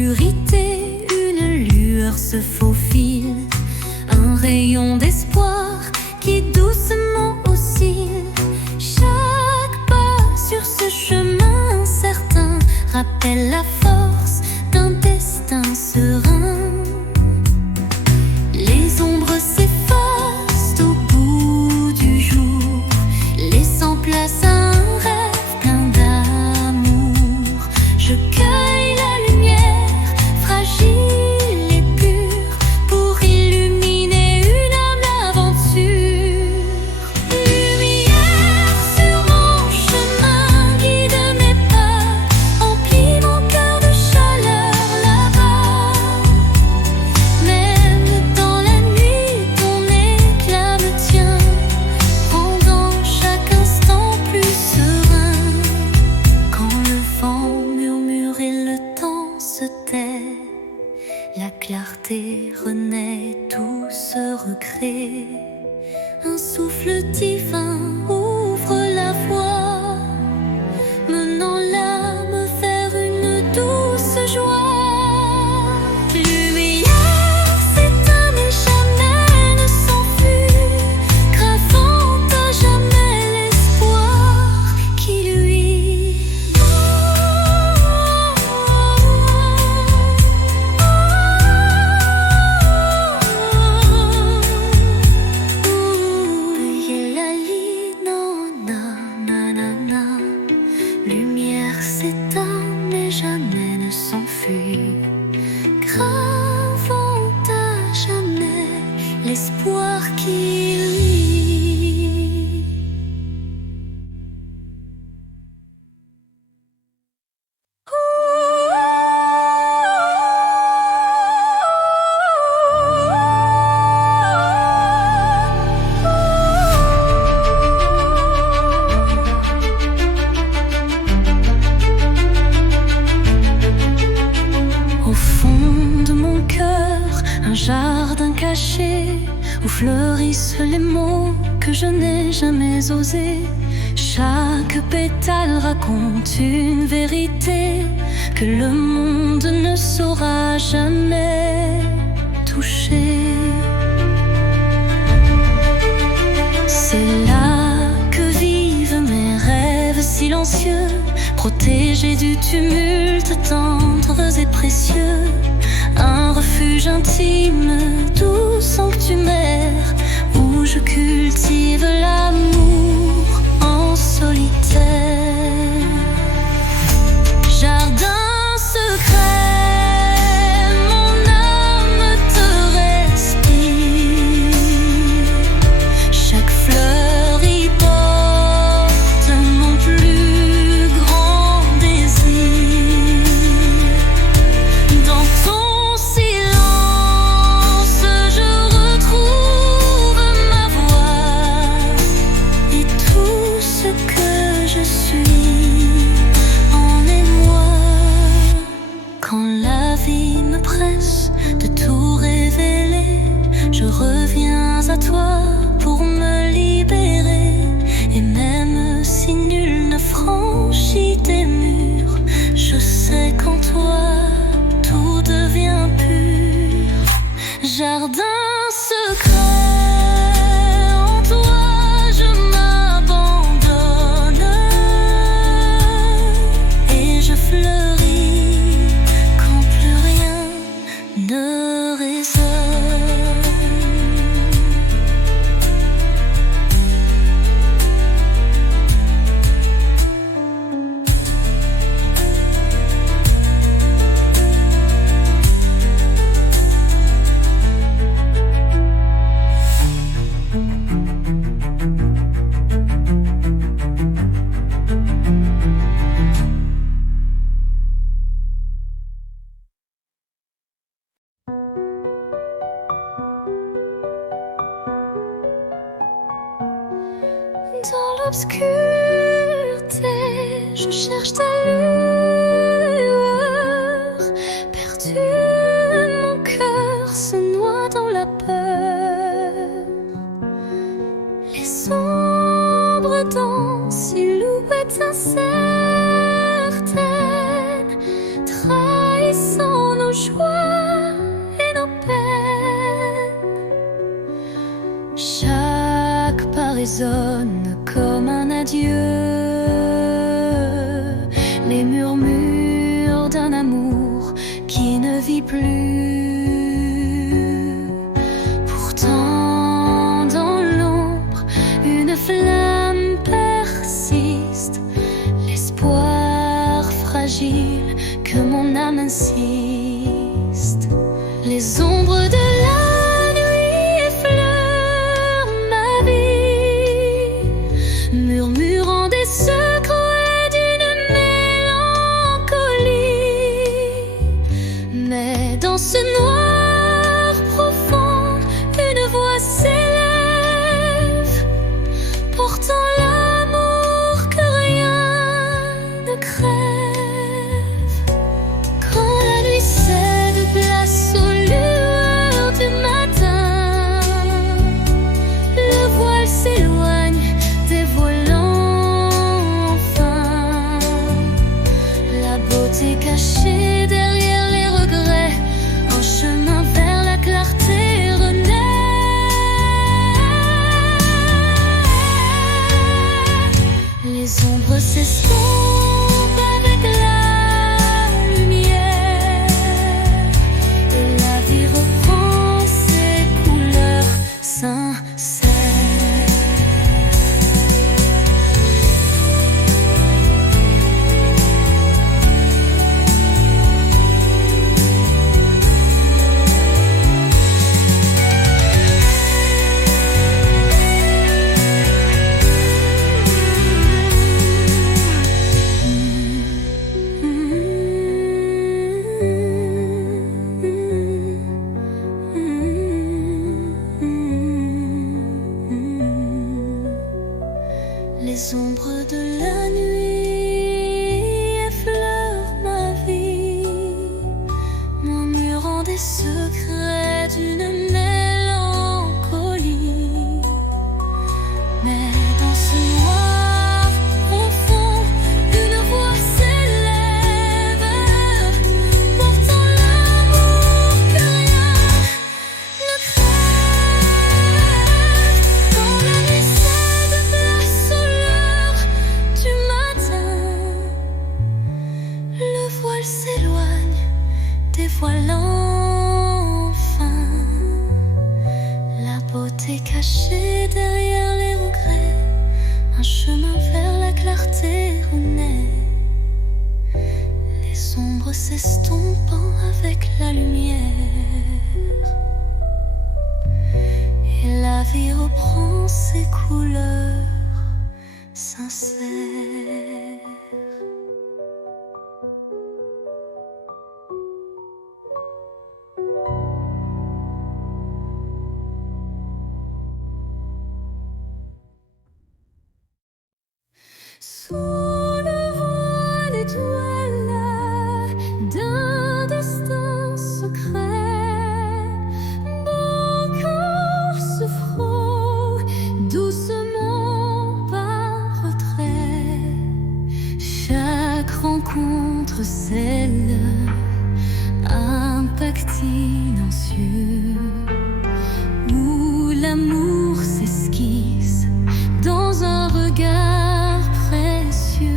l'obscurité, une lueur se faufile, un rayon d'espoir qui doucement oscille. Chaque pas sur ce chemin incertain rappelle la force d'un destin serein. Les ombres s'effacent au bout du jour, laissant place à un rêve plein d'amour. Je cueille la lumière, fragile et pure, pour illuminer une âme d'aventure. Lumière sur mon chemin, guide mes pas, emplis mon cœur de chaleur là-bas. Même dans la nuit, ton éclat me tient, rendant chaque instant plus serein. Quand le vent murmure et le temps se tait, la clarté renaît, tout se recrée. Un souffle divin ouvre la voie, menant l'âme vers une douce joie. Lumière s'éteint mais jamais ne s'enfuit, gravant à jamais l'espoir qui luit. Veuillez la lit, non, non, non, non, non. Lumière s'éteint mais jamais ne s'enfuit, gravant à jamais l'espoir qui luit. Au fond de mon cœur, un jardin caché où fleurissent les mots que je n'ai jamais osés. Chaque pétale raconte une vérité que le monde ne saura jamais toucher. C'est là que vivent mes rêves silencieux, protégés du tumulte, tendres et précieux. Un refuge intime, doux sanctuaire, où je cultive l'amour en solitaire. Jardin secret, mon âme te respire. Chaque fleur y porte mon plus grand désir. Dans ton silence, je retrouve ma voix et tout ce que je suis en émoi. Quand la vie me presse de tout révéler, je reviens à toi pour me libérer. Et même si nul ne franchit tes murs, je sais qu'en toi tout devient pur. Jardin secret, en toi je m'abandonne et je fleuris quand plus rien ne résonne. Dans l'obscurité, je cherche ta lueur. Perdu, mon cœur se noie dans la peur. Les ombres dansent, silhouettes incertaines, trahissant nos joies et nos peines. Chaque pas résonne comme un adieu, les murmures d'un amour qui ne vit plus. Pourtant dans l'ombre une flamme persiste, l'espoir fragile que mon âme insiste. Les ombres de la nuit effleurent ma vie, murmurant des secrets d'une mélancolie. Mais dans ce noir profond, une voix s'élève, portant l'amour que rien ne crève. Quand la nuit cède place aux lueurs du matin, le voile s'éloigne, dévoilant enfin la beauté cachée derrière les regrets. Un chemin vers la clarté renaît. Les ombres s'estompent avec la lumière, et la vie reprend ses couleurs sincères. Les ombres de la nuit effleurent ma vie, murmurant des secrets d'une mélancolie. Mais dans ce noir profond, une voix s'élève, portant l'amour que rien ne crève. Quand la nuit cède place aux lueurs du matin, le voile s'éloigne, dévoilant enfin la beauté cachée derrière les regrets. Un chemin vers la clarté renaît, les ombres s'estompant avec la lumière, et la vie reprend ses couleurs sincères. Sous le voile étoilé d'un destin secret, beau corps se frôle doucement par retrait. Chaque rencontre scelle un pacte silencieux où l'amour s'esquisse dans un regard précieux.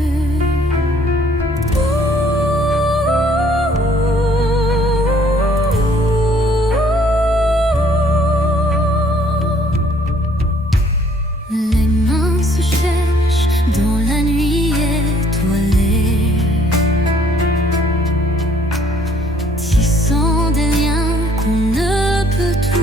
Les mains se cherchent dans la nuit étoilée, tissant des liens qu'on ne peut toucher.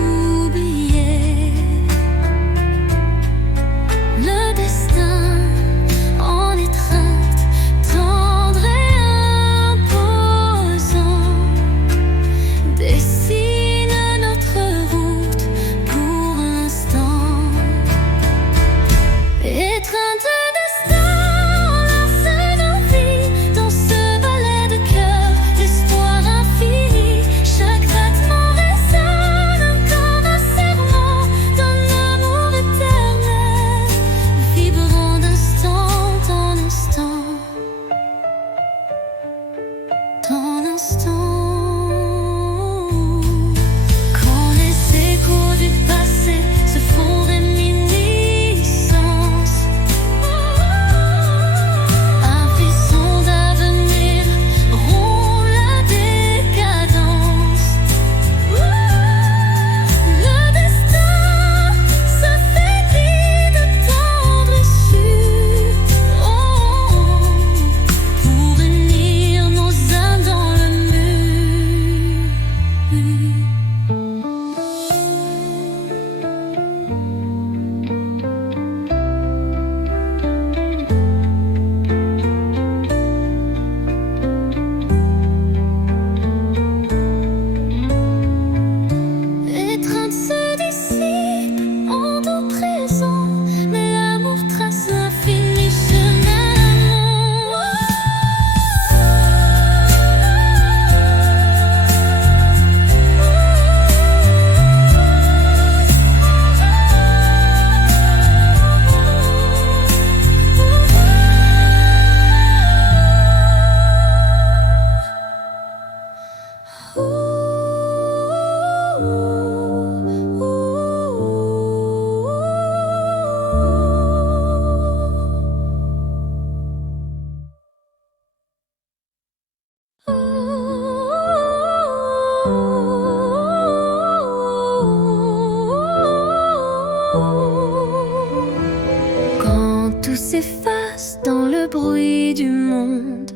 bruit du monde,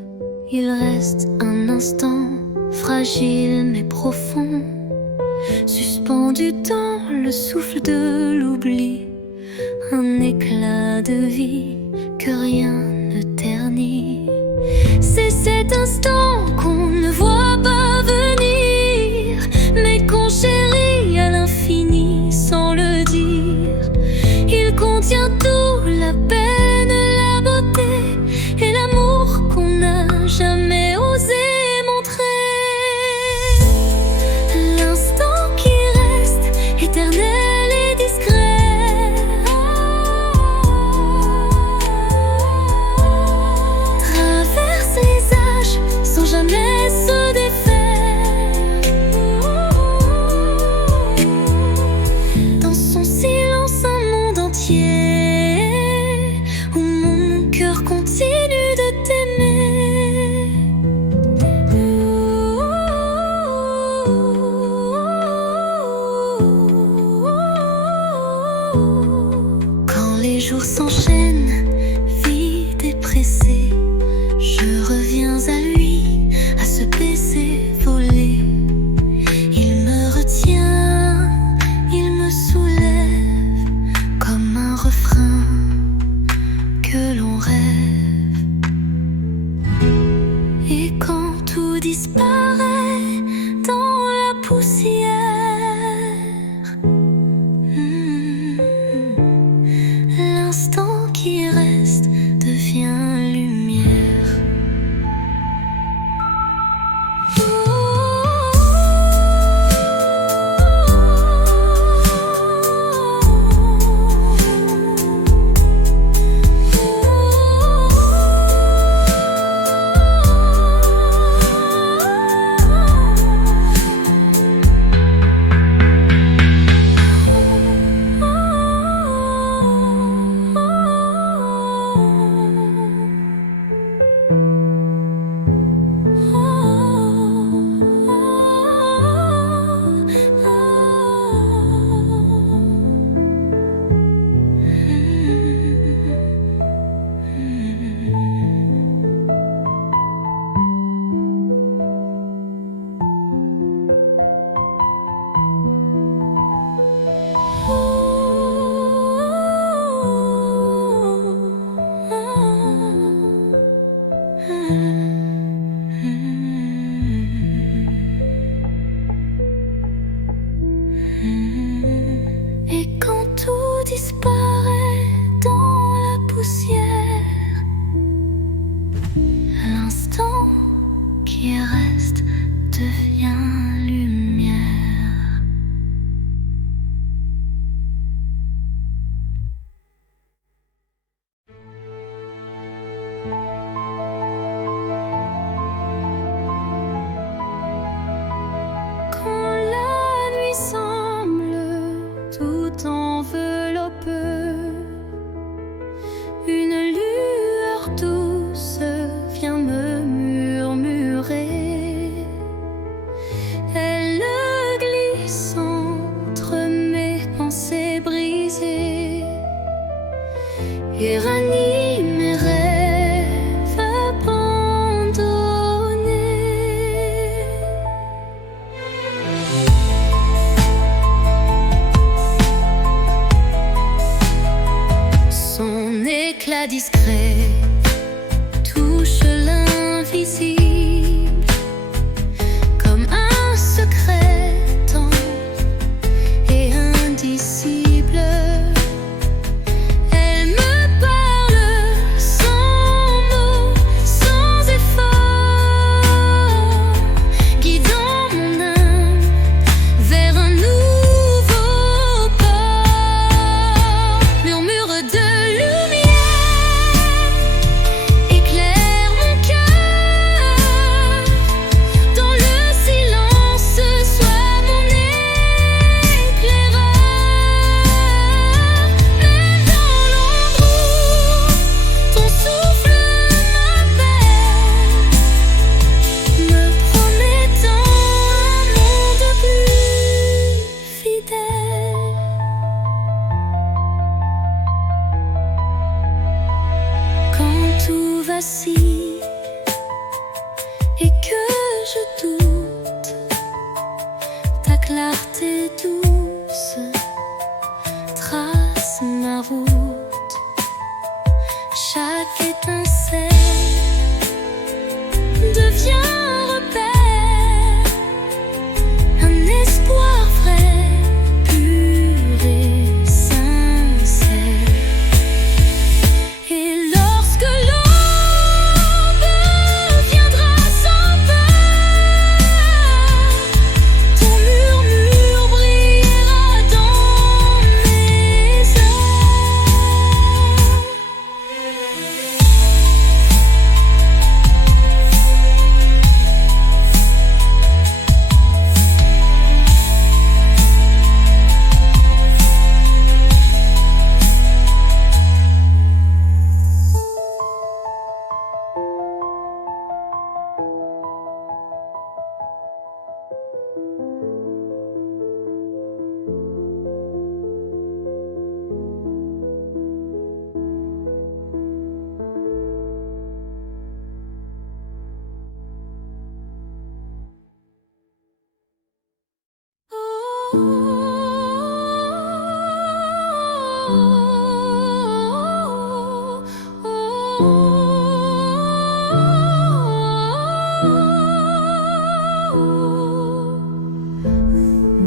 il reste un instant, fragile mais profond, suspendu dans le souffle de l'oubli, un éclat de vie que rien ne ternit. C'est cet instant qu'on ne voit pas venir, mais qu'on chérit à l'infini sans le dire. Il contient tout, la peine, la beauté et l'amour qu'on n'a jamais osé montrer. L'instant qui reste éternel et discret, traverse les âges sans jamais se défaire. Dans son silence un monde entier, où mon cœur continue de t'aimer. Quand les jours s'enchaînent, vite et pressé, je reviens à lui, à ce baiser volé. Il me retient, il me soulève, comme un refrain que l'on rêve. Et quand tout disparaît dans la poussière, l'instant qui reste devient lumière. Et quand tout disparaît dans la poussière, l'instant qui reste devient lumière. aussi et que je doute, ta clarté douce trace ma route. Chaque étincelle devient un repère, un espoir vrai, pur et sincère. Et lorsque l'aube viendra sans peur, ton murmure brillera dans mes heures.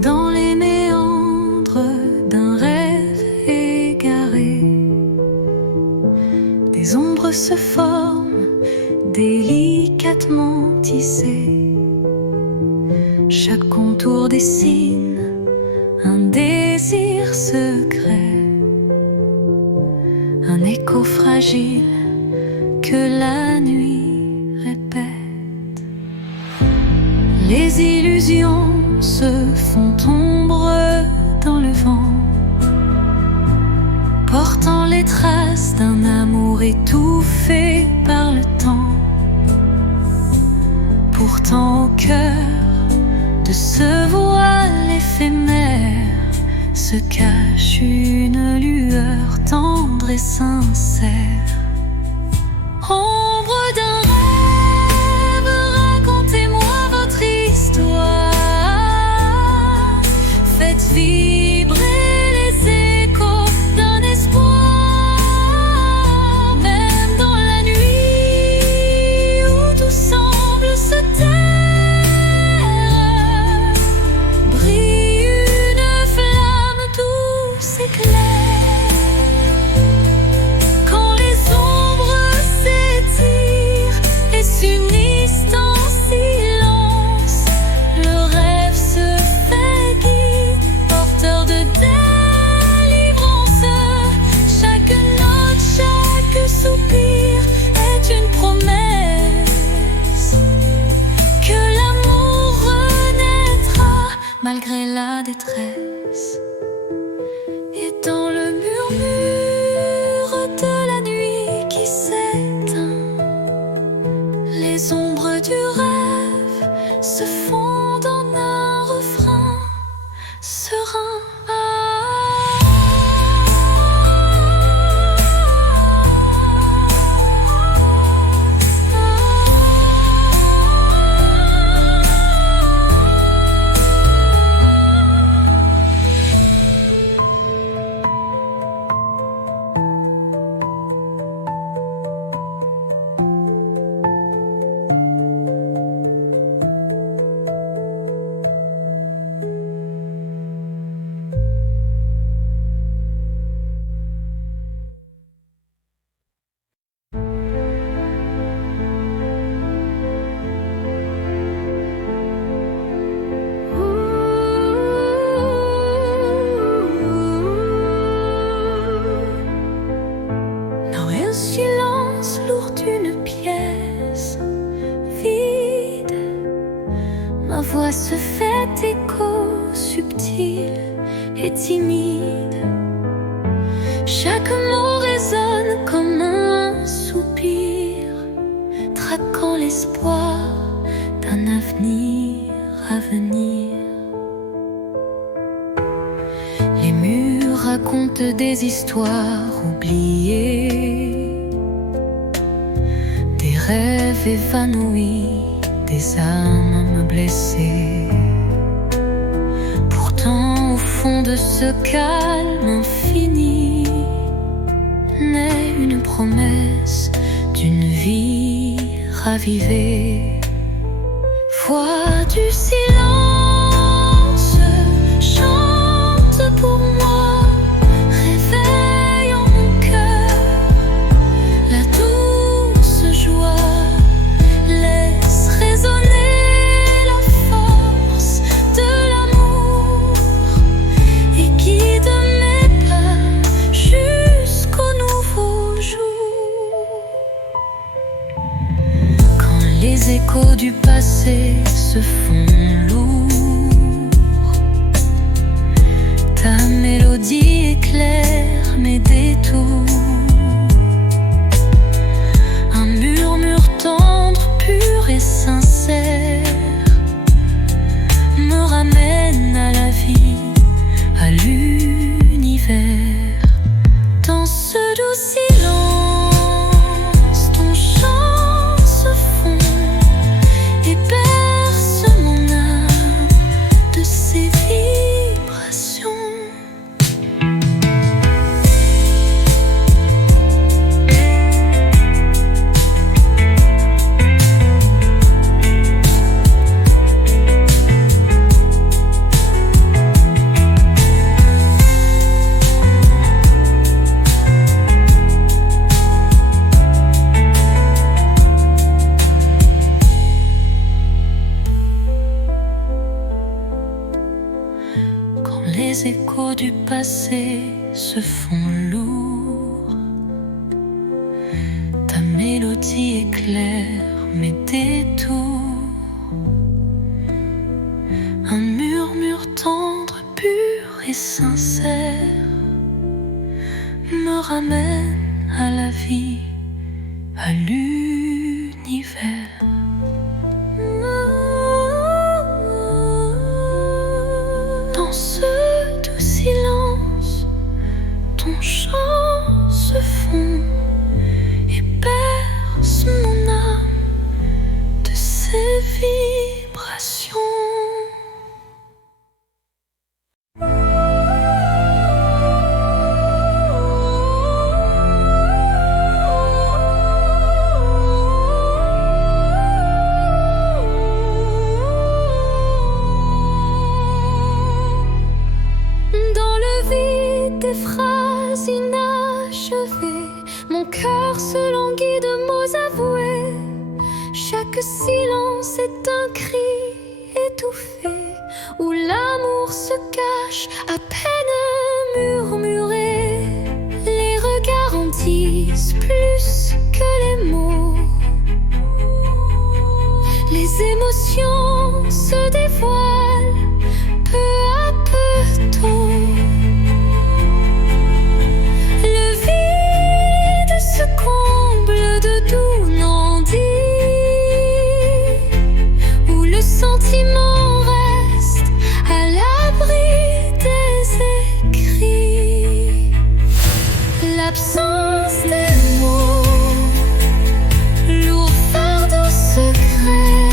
Dans les méandres d'un rêve égaré, des ombres se forment, délicatement tissées. Chaque contour dessine un désir secret, un écho fragile que la nuit répète. Les illusions se font ombre dans le vent, portant les traces d'un amour étouffé par le temps. Pourtant au cœur de ce voile éphémère se cache une lueur tendre et sincère. Ombre d'un rêve, racontez-moi votre histoire. Faites vibrer les échos d'un espoir. Même dans la nuit où tout semble se taire, brille une flamme douce et claire. Quand les ombres s'étirent et s'unissent en silence, le rêve se fait guide, porteur de délivrance. Chaque note, chaque soupir est une promesse que l'amour renaîtra malgré la détresse. Et dans le murmure de la nuit qui s'éteint, les ombres du rêve se fondent en un refrain serein. Dans un silence lourd d'une pièce vide, ma voix se fait écho subtil et timide. Chaque mot résonne comme un soupir, traquant l'espoir d'un avenir à venir. Les murs racontent des histoires oubliées, rêves évanouis, des âmes blessées. Pourtant, au fond de ce calme infini, naît une promesse d'une vie ravivée. Voix du silence, chante pour moi, réveille en mon cœur la douce joie, laisse résonner la force de l'amour et guide mes pas jusqu'au nouveau jour. Quand les échos du passé se font lourds, ta mélodie éclaire mes détours. Un murmure tendre, pur et sincère me ramène à la vie, à l'univers. Dans ce doux silence, ton chant se fond et berce mon âme de ses vibrations. Quand les échos du passé se font lourds, ta mélodie éclaire mes détours. Un murmure tendre, pur et sincère me ramène à la vie, à l'univers. Dans ce doux silence, ton chant se fond et berce mon âme de ses vibrations. Dans le vide des phrases inachevées, mon cœur se languit de mots avoués. Chaque silence est un cri étouffé, où l'amour se cache à peine murmuré. Les regards en disent plus que les mots. Les émotions se dévoilent peu à peu tôt. Le vide se comble de doux non-dits, où le sentiment reste à l'abri des écrits. L'absence des mots, lourd fardeau secret,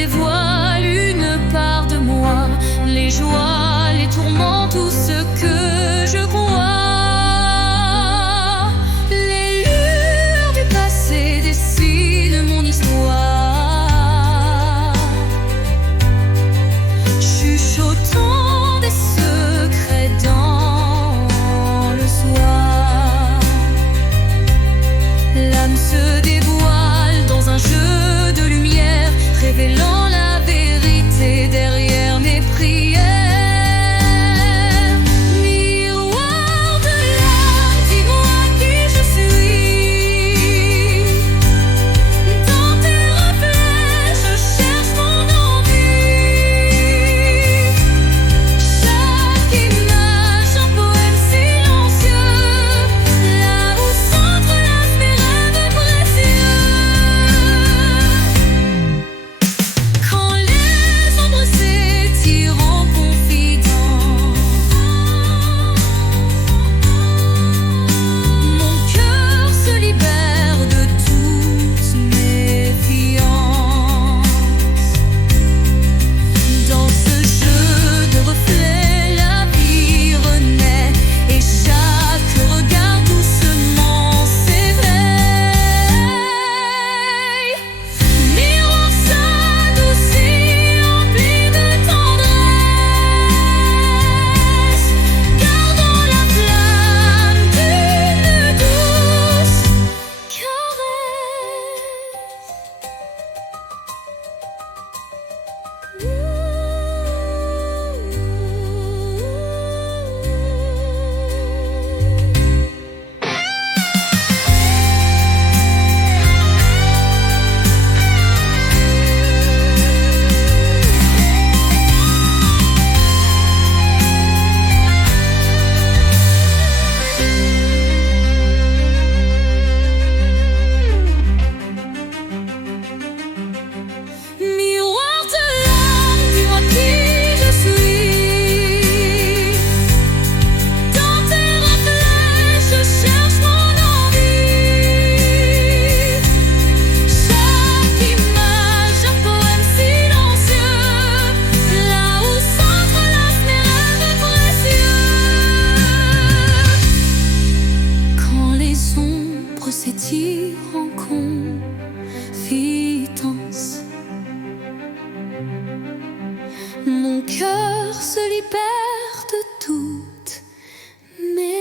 dévoile une part de moi, les joies, les tourments, tout ce que je crois. Les lueurs du passé dessinent mon histoire, chuchotant des secrets dans le soir. L'âme se dévoile dans un jeu de lumière, révélant la vérité derrière mes prières. Miroir de l'âme, dis-moi qui je suis. Dans tes reflets, je cherche mon envie. Chaque image, un poème silencieux, là où s'entrelacent mes rêves précieux. Quand les ombres s'étirent en confidence, mon cœur se libère de toute méfiance. Dans ce jeu de reflets, la vie renaît et chaque regard doucement s'éveille. Miroir s'adoucit, empli de tendresse, gardant la flamme d'une douce Miroir de l'âme, dis-moi qui je suis. Dans tes reflets, je cherche mon envie. Chaque image, un poème silencieux, là où s'entrelacent mes rêves précieux. Quand les ombres s'étirent en confidence, mon cœur se libère de toute méfiance.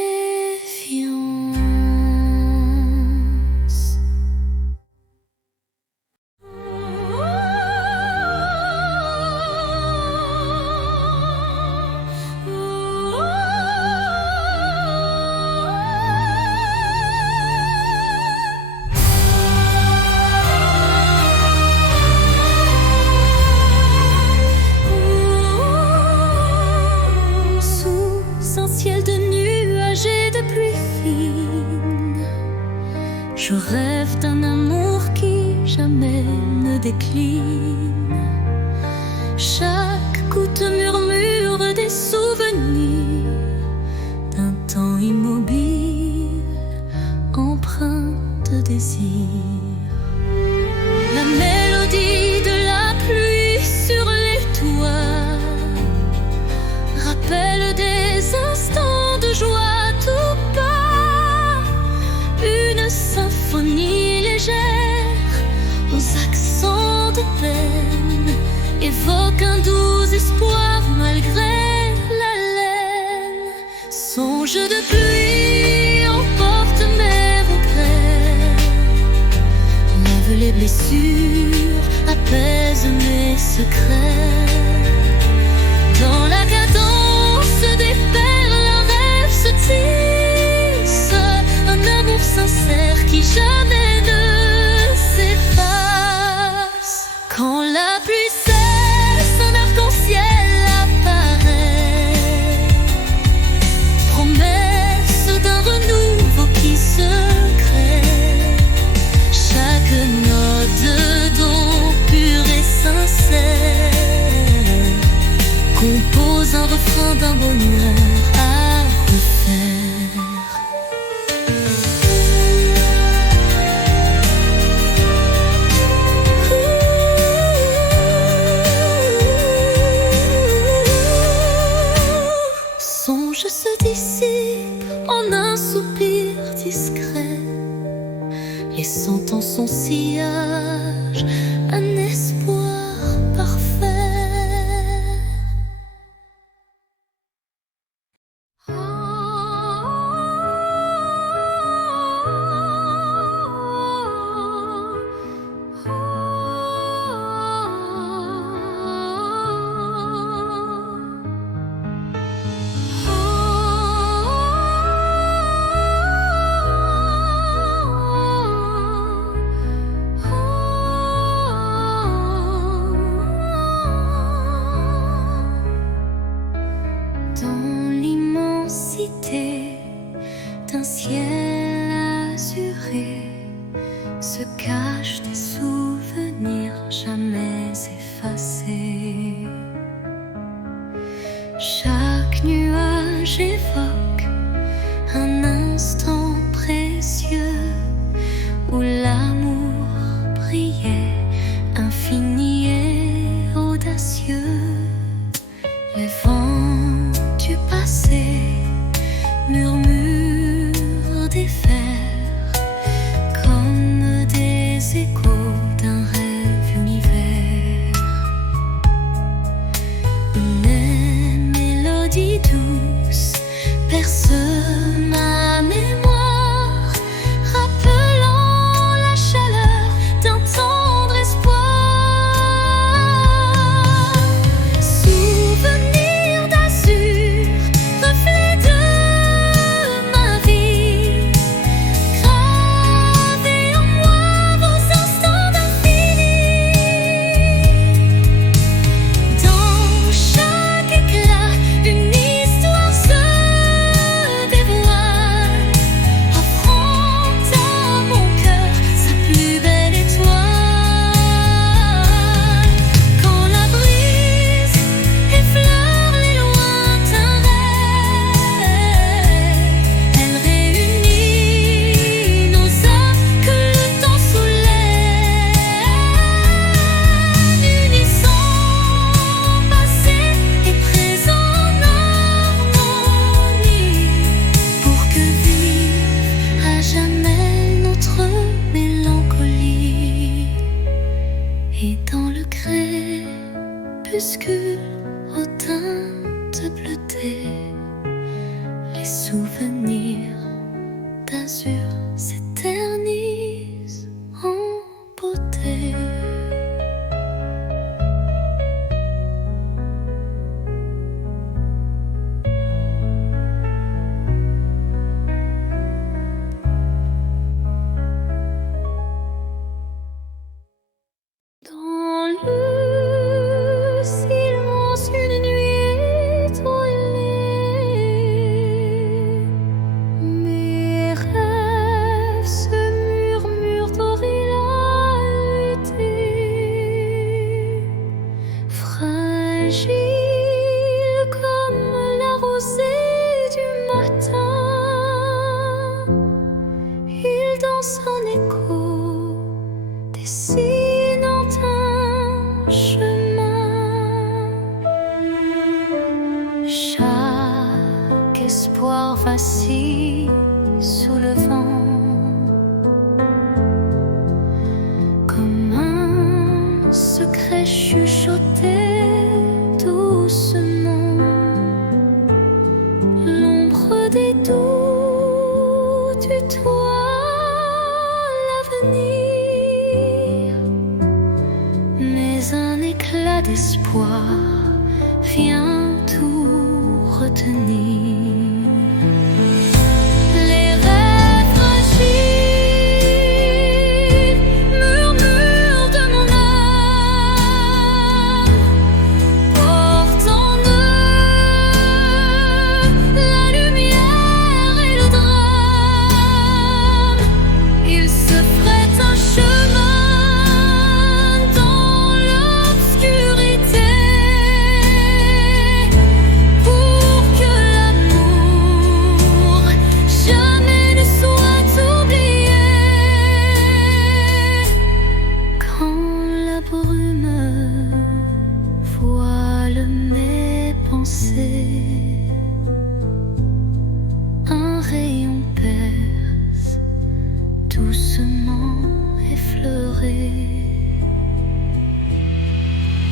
Sous un ciel de nuages et de pluie fine, je rêve d'un amour qui jamais ne décline. Chaque goutte murmure des souvenirs d'un temps immobile, empreint de désir. La mélodie de la pluie sur les toits rappelle des instants de joie tout bas. Une symphonie légère aux accents de peine évoque un doux espoir malgré la laine. Songe de pluie emporte mes regrets, lave les blessures, apaise mes secrets. Dans la cadence des perles, un rêve se tisse, un amour sincère qui jamais ne s'efface. Quand la pluie cesse, un arc-en-ciel apparaît, promesse d'un renouveau qui se crée. Chaque note d'eau pure et sincère compose un refrain d'un bonheur à refaire. crépuscule aux teintes bleutées, les souvenirs d'azur s'éternisent en beauté. Dans le silence, une nuit étoilée, mes rêves se murmurent d'orialité, fragile comme la rosée du matin. Il danse en écho, dessinant un chemin. Chaque espoir vacille sous le vent, comme un secret chuchoté doucement. L'ombre des doutes tutoie l'avenir, mais un éclat d'espoir vient tout retenir. Les rêves fragiles murmurent de mon âme, portent en eux la lumière et le drame. Ils se frayent un chemin dans l'obscurité, pour que l'amour jamais ne soit oublié. Quand la brume voile mes pensées, un rayon perce doucement effleuré.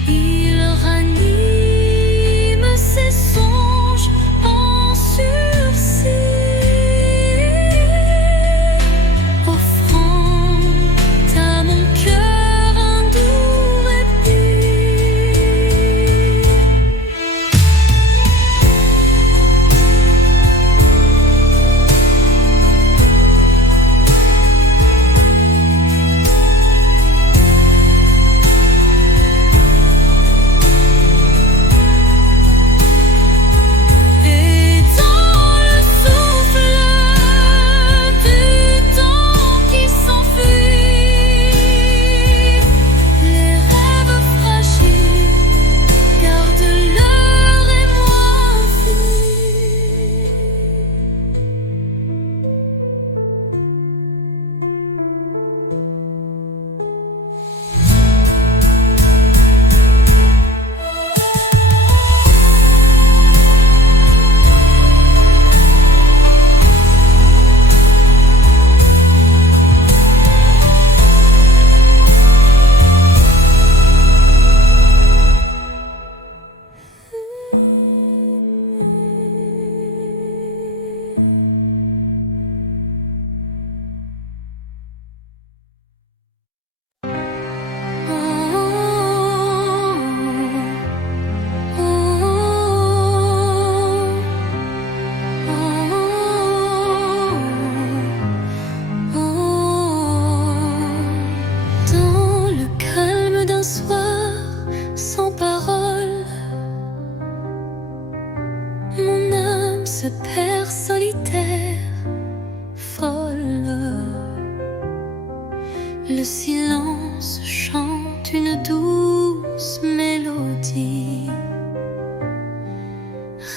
Il ranime ses songes en sursis, offrant à mon cœur un doux répit. Et dans le souffle du temps qui s'enfuit, les rêves fragiles gardent leur émoi infini. Dans le calme d'un soir sans parole, mon âme se perd solitaire, folle. Le silence chante une douce mélodie,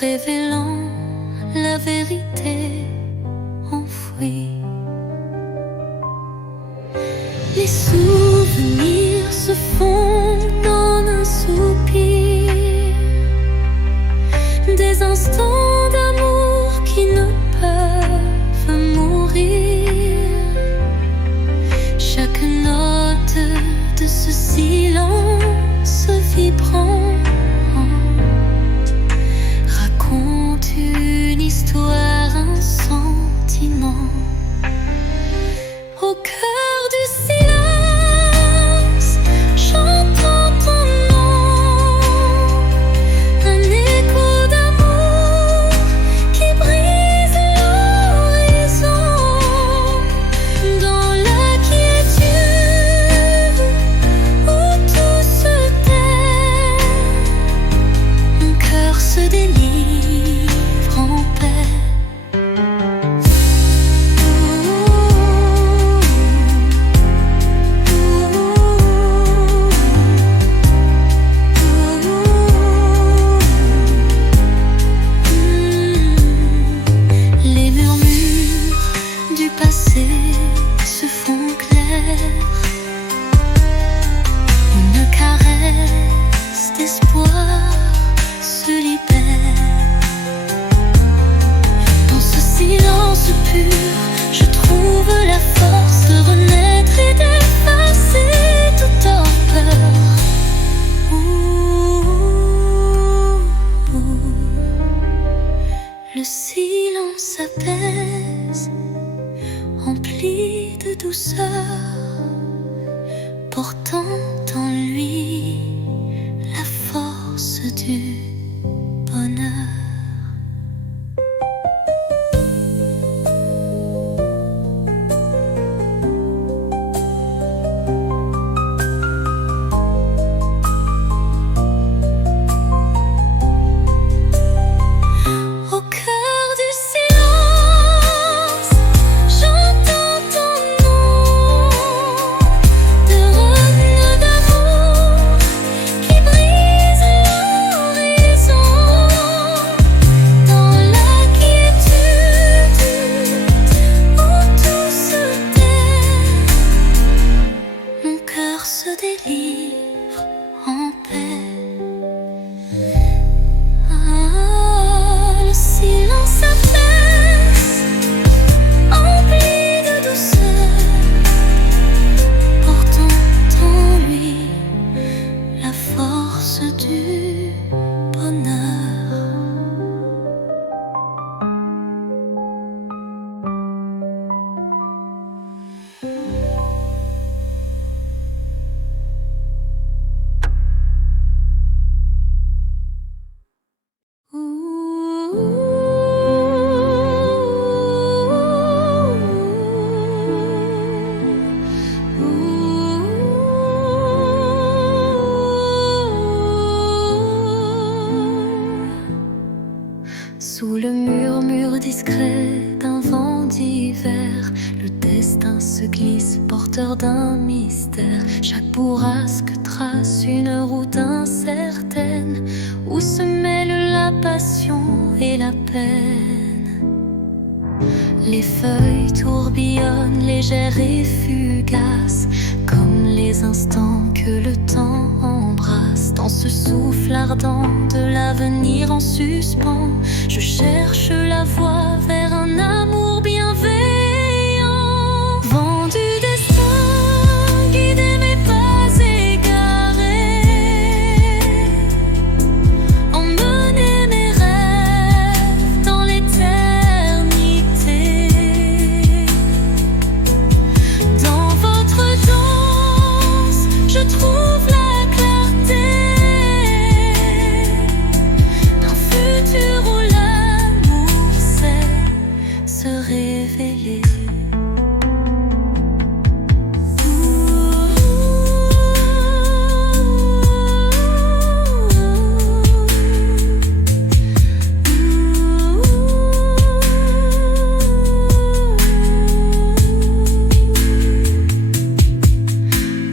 révélant la vérité enfouie. Les souvenirs se fondent en un soupir, des instants d'amour qui ne peuvent mourir. Chaque note de ce silence vibrant se libère. Dans ce silence pur, je trouve la force de renaître et d'effacer toute torpeur. Le silence apaise, rempli de douceur, portant en lui la force du bonheur. Sous le murmure discret d'un vent d'hiver, le destin se glisse, porteur d'un mystère. Chaque bourrasque trace une route incertaine, où se mêlent la passion et la peine. Les feuilles tourbillonnent, légères et fugaces, comme les instants que le temps embrasse. Dans ce souffle ardent de l'avenir en suspens, je cherche la voie vers un amour bienveillant. Vent du destin, guidez mes pas égarés, emmenez mes rêves dans l'éternité. Dans votre danse, je trouve la clarté d'un futur où l'amour sait se révéler.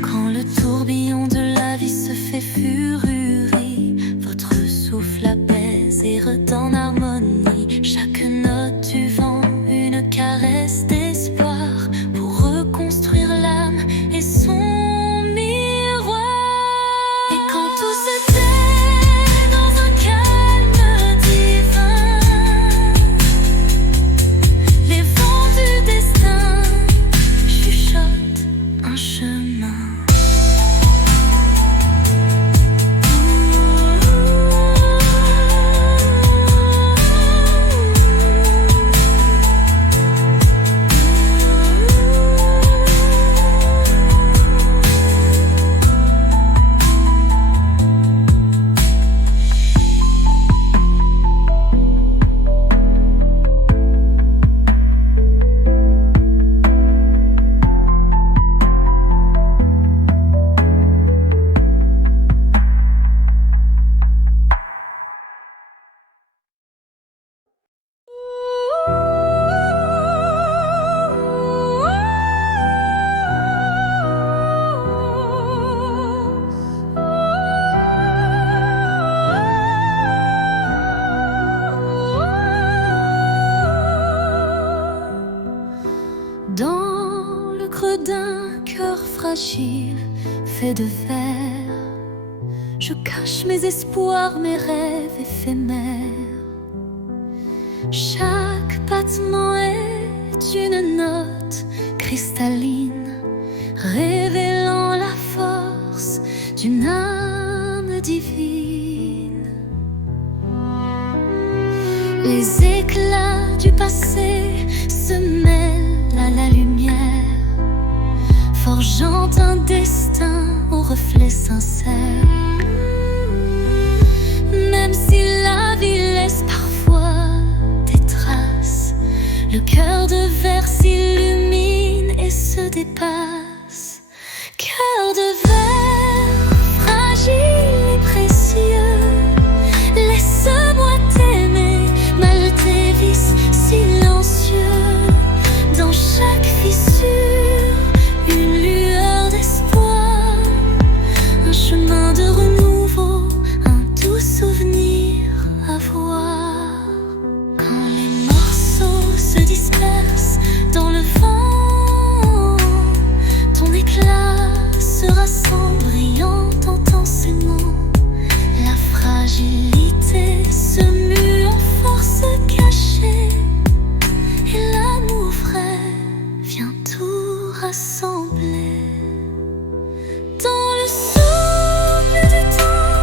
Quand le tourbillon de la vie se fait fururie, votre souffle apaise et redonne harmonie. Chaque note du vent, une caresse d'espoir, pour reconstruire l'âme et son miroir. Et quand tout se tait dans un calme divin, les vents du destin chuchotent un chemin. Dans le creux d'un cœur fragile fait de verre, je cache mes espoirs, mes rêves éphémères. Chaque battement est une note cristalline, révélant la force d'une âme divine. Les éclats du passé se mêlent à la lumière, forgeant un destin au reflet sincère. Même si la vie laisse parfois des traces, le cœur de verre s'illumine et se dépasse. Cœur de verre, fragile et précieux, laisse-moi t'aimer malgré tes vices silencieux. Dans chaque fissure, une lueur d'espoir, un chemin de renouveau, un doux souvenir à voir. Quand les morceaux se dispersent dans le vent, ton éclat se rassemble brillant intensément. La fragilité se mue en force cachée, et l'amour vrai vient tout rassembler. Dans le souffle du temps,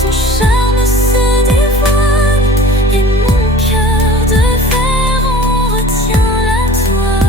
ton charme se dévoile, et mon cœur de verre en retient la toile.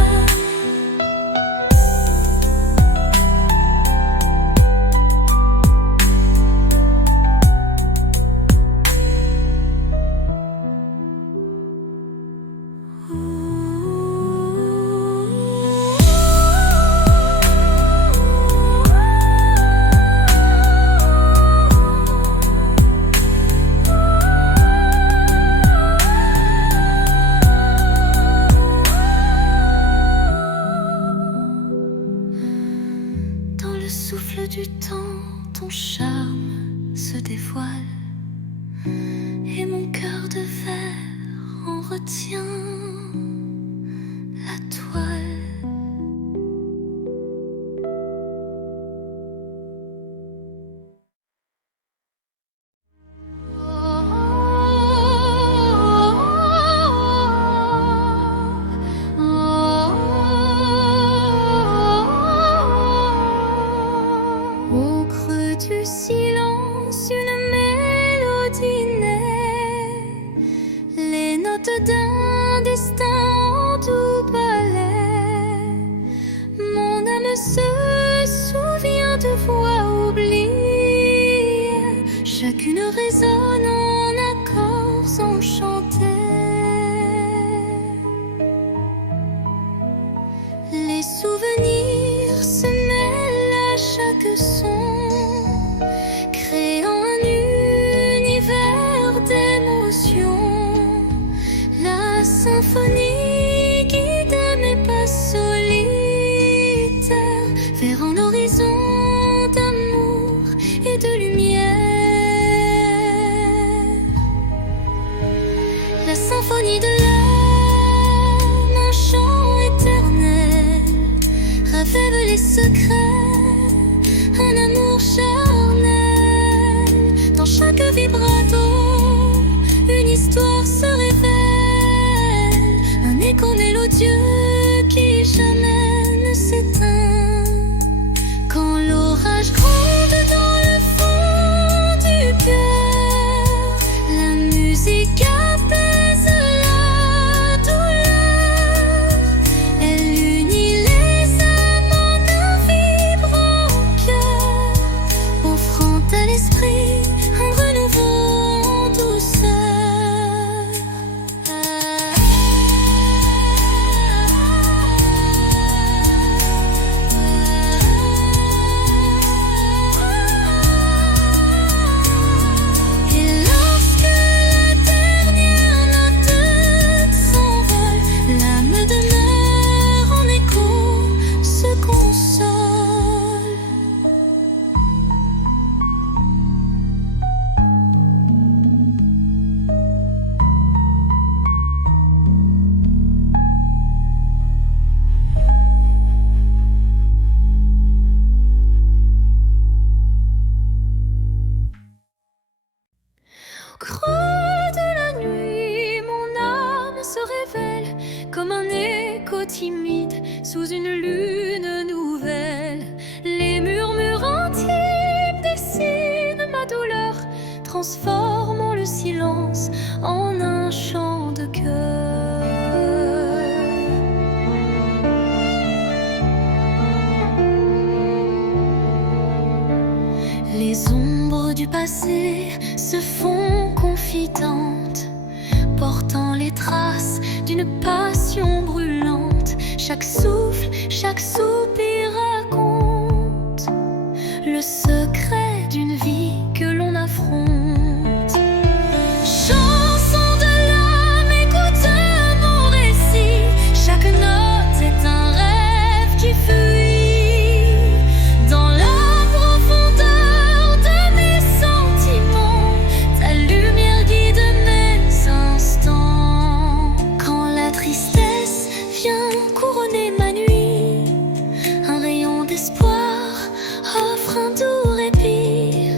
Dans le souffle du temps, ton charme se dévoile, et mon cœur de verre en retient la toile. Au creux du silence, une mélodie naît, les notes d'un destin en doux ballet. Mon âme se souvient de voix oubliées, chacune résonne en accords enchantés. Les souvenirs se mêlent à chaque son, créant un univers d'émotions. La symphonie guide mes pas solitaires vers un horizon d'amour et de lumière. La symphonie de l'âme, un chant éternel, révèle les secrets, un amour charnel. Dans chaque vibrato, une histoire se révèle, un écho mélodieux qui jamais ne s'éteint. Quand l'orage gronde dans le fond du cœur, la musique apaise la douleur. Elle unit les âmes en un vibrant cœur, offrant à l'esprit un renouveau en douceur. timide sous une lune nouvelle. Les murmures intimes dessinent ma douleur, transformant le silence en un chant de cœur. Les ombres du passé se font confidentes, portant les traces d'une passion brûlante. Chaque souffle, chaque soupir raconte le secret d'une vie que l'on affronte. Chanson de l'âme, écoute mon récit. Chaque note est un rêve qui fuit dans la profondeur de mes sentiments. Ta lumière guide mes instants. Quand la tristesse vient couronner ma nuit, un rayon d'espoir offre un doux répit.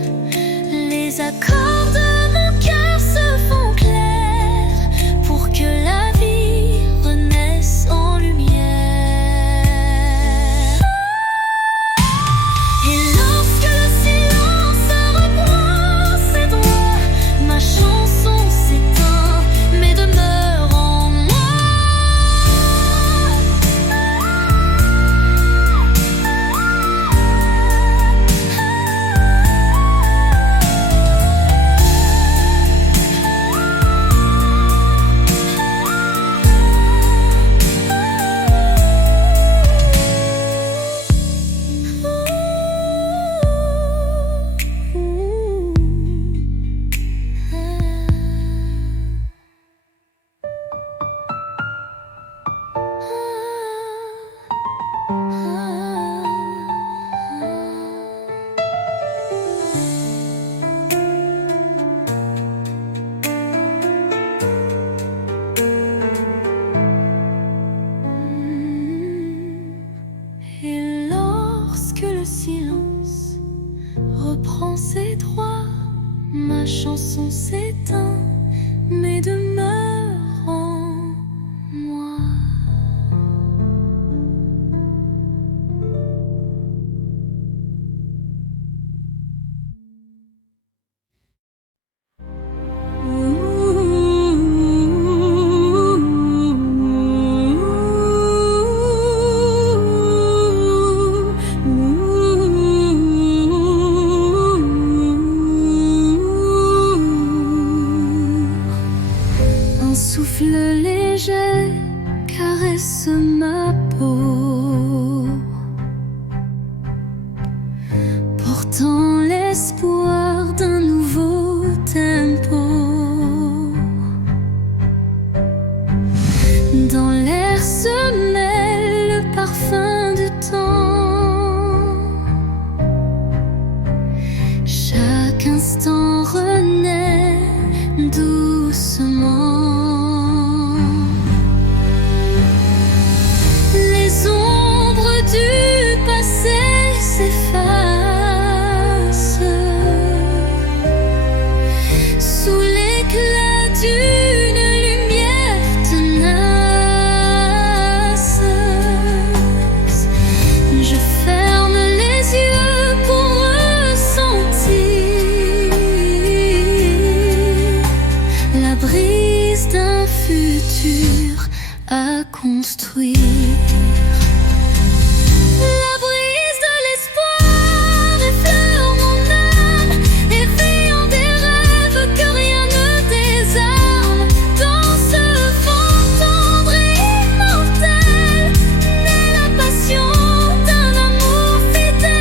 Les accords de mon cœur se font clairs pour que la vie renaisse en lumière. Et lorsque le silence reprend ses droits, ma chanson s'éteint mais demeure en moi. Et lorsque le silence reprend ses droits, ma chanson s'éteint mais demeure en moi. Un souffle léger caresse ma peau, portant l'espoir d'un nouveau tempo. Dans l'air se mêle le parfum du temps. Chaque instant renaît doucement. Les ombres du passé s'effacent sous l'éclat d'une lumière tenace. Je ferme les yeux pour ressentir la brise d'un futur à construire. La brise de l'espoir effleure mon âme, éveillant des rêves que rien ne désarme. Dans ce vent tendre et immortel naît la passion d'un amour fidèle.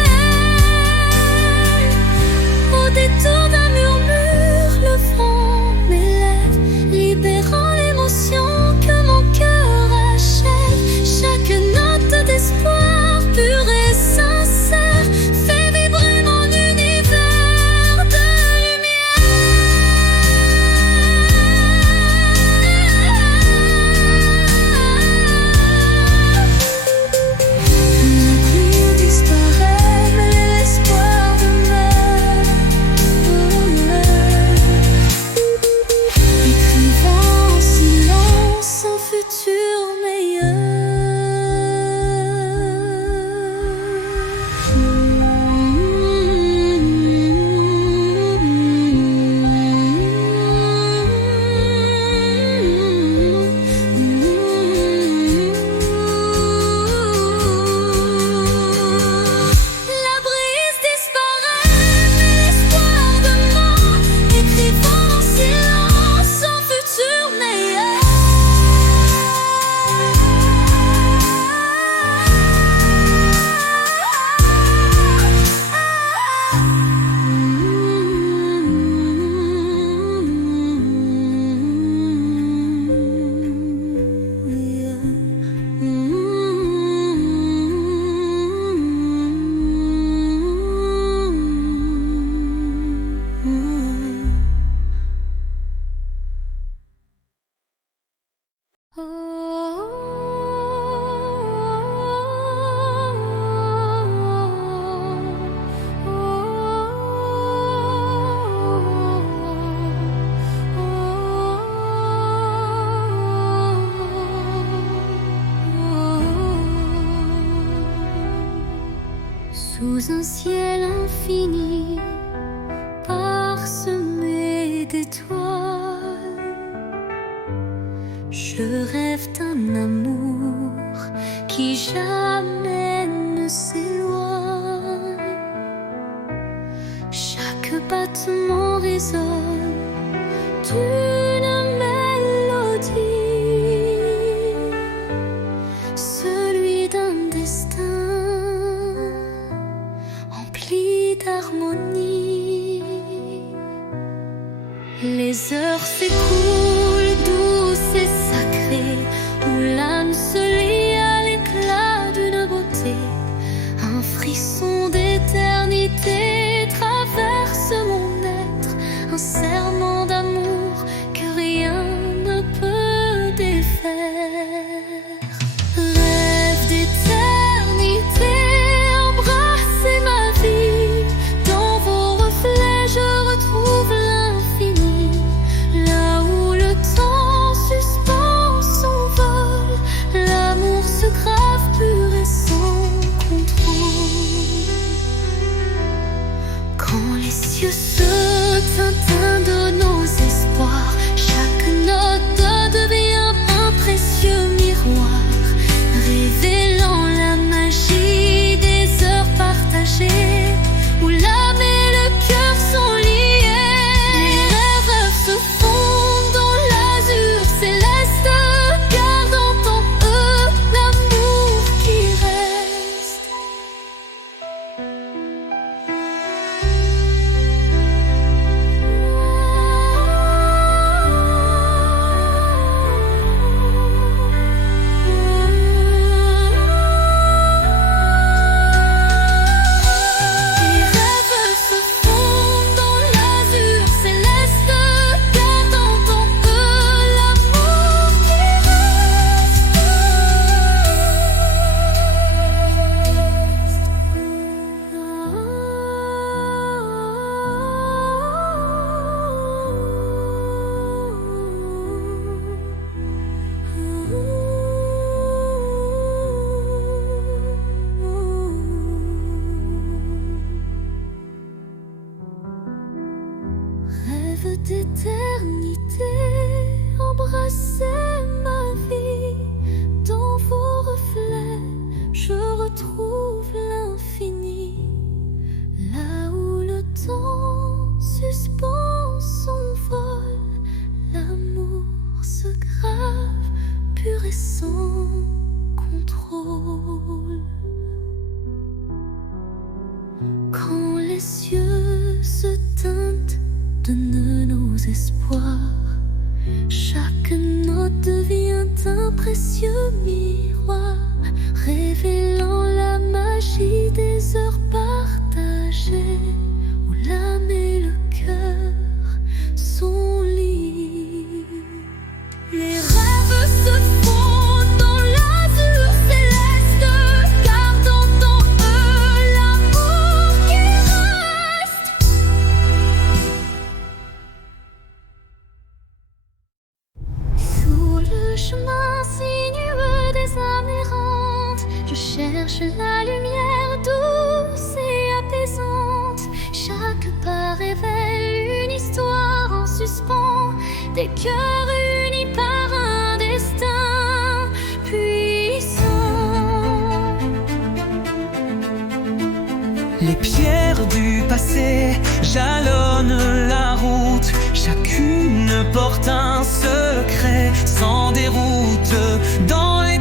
Au détour d'un murmure, le vent m'élève, libérant l'émotion que mon cœur achève. Chaque sous un ciel infini, parsemé d'étoiles. Je rêve d'un amour qui jamais ne s'éloigne. Chaque battement résonne d'une mélodie, celui d'un destin empli d'harmonie. Les heures s'écoulent douces et sacrées, où l'âme se lie à l'éclat d'une beauté. Un frisson d'éternité traverse mon être, un serment d'amour que rien ne peut défaire. Rêve d'éternité, embrassez ma vie. Dans vos reflets je retrouve l'infini, là où le temps suspend son vol. L'amour se grave pur et sans contrôle. Quand les cieux se teintent de nos espoirs, chaque note devient un précieux miroir, révélant la magie des heures partagées, où l'âme et le cœur sont liés. Les rêves se fondent dans l'azur céleste, gardant en eux l'amour qui reste. Les rêves se fondent dans l'azur céleste, gardant en eux l'amour qui rêve d'éternité, embrassez ma vie. Dans vos reflets, je retrouve l'infini, là où le temps suspend son vol. L'amour se grave, pur et sans contrôle. Quand les cieux se teintent de nos espoirs, chaque note devient un précieux miroir, révélant la magie des heures partagées, où l'âme et le cœur sont liés. Les rêves se fondent dans l'azur céleste, gardant en eux l'amour qui reste. Sous le chemin sinueux des âmes errantes, je cherche la lumière douce et apaisante. Chaque pas révèle une histoire en suspens, des cœurs unis par un destin puissant. Les pierres du passé jalonnent la route, chacune porte un secret sans déroute. Dans les